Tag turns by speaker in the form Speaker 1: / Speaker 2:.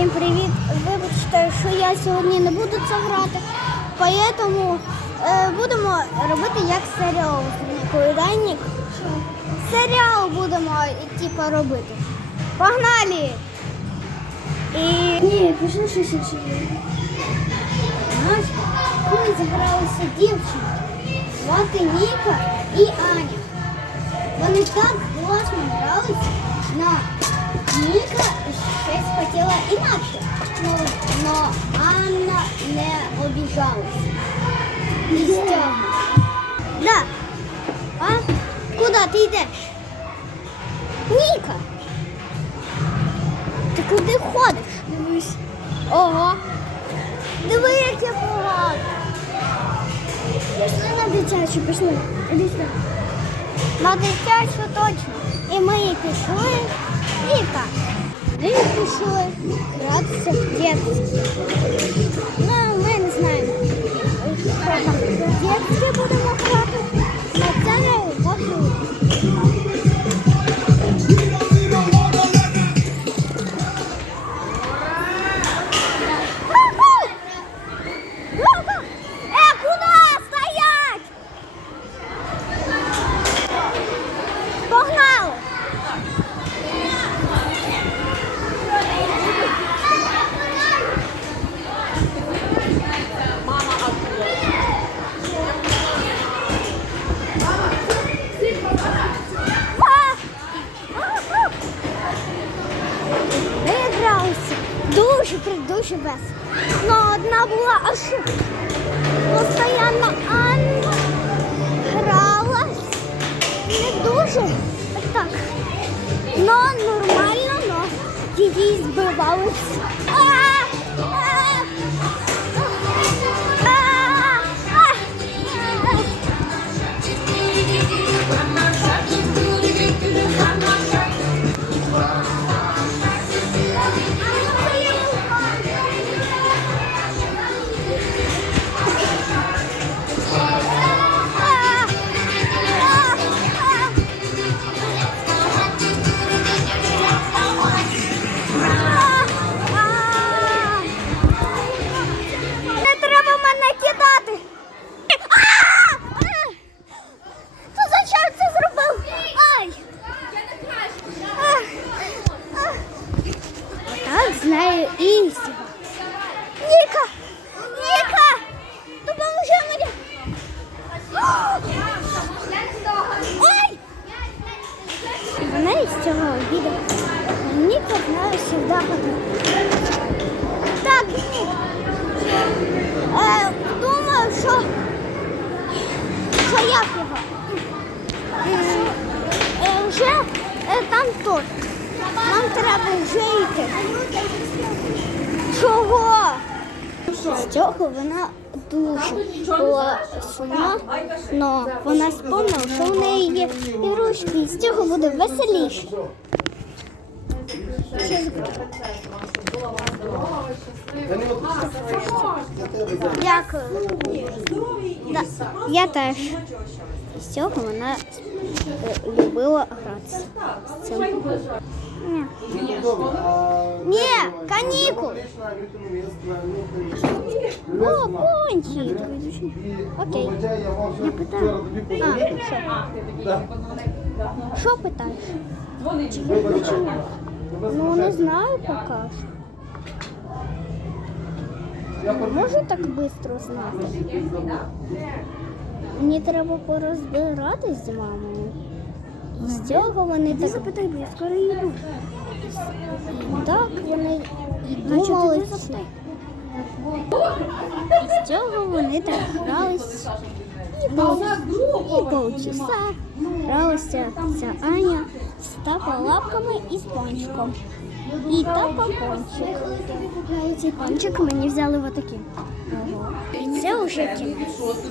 Speaker 1: Всім привіт! Вибачте, що я сьогодні не буду це грати, тому е, будемо робити як серіал. Повідальник. Серіал будемо типу, робити. Погнали! І... Ні, пішли щось інше. Коли зігралися дівчинки, звати Ніка і Аня. Вони так класно гралися на Ніка щось хотіла інакше. Ну, но Анна не з цього. Да. А? Куди ти йдеш? Ніка. Ти куди ходиш? Дивись. Ого. Диви, як я погано. Пішли на дитячу, пішли. Іди. На дитячу точно. І ми пішли. Так. Ми пішли гратися в дітки. Ну, ми не знаємо. Дітки будемо Дуже дуже без. Ну, одна була аж Постоянно Анна гралась. Не дуже так. Но нормально, но її збивались. Так з Ніка! Ніка! Допоможи мені! Ой! Вона із цього відео. Ніка знає завжди. Так. Е, думаю, що, що як його? Е, вже е, там торт. Нам треба вже йти. Чого? З цього вона дуже була сумна, але вона спомнила, що в неї є ігрушки, і з цього буде веселіше. Дякую. Я теж. З цього вона е, любила гратися. Ні. Ні, канікул. О, пончик. Окей. Я питаю. А, що? Що питаєш? Чому? Ну, не знаю поки що. Не можу так швидко знати. Мені треба порозбиратись з мамою. І з цього вони так. Запитай, бо я скоро їду. І так вони і думали. І з цього вони так грались. І пол, і полчаса гралася ця Аня з тапалапками і з пончиком. І тапа пончик. Цей пончик мені взяли. І це вже кінець.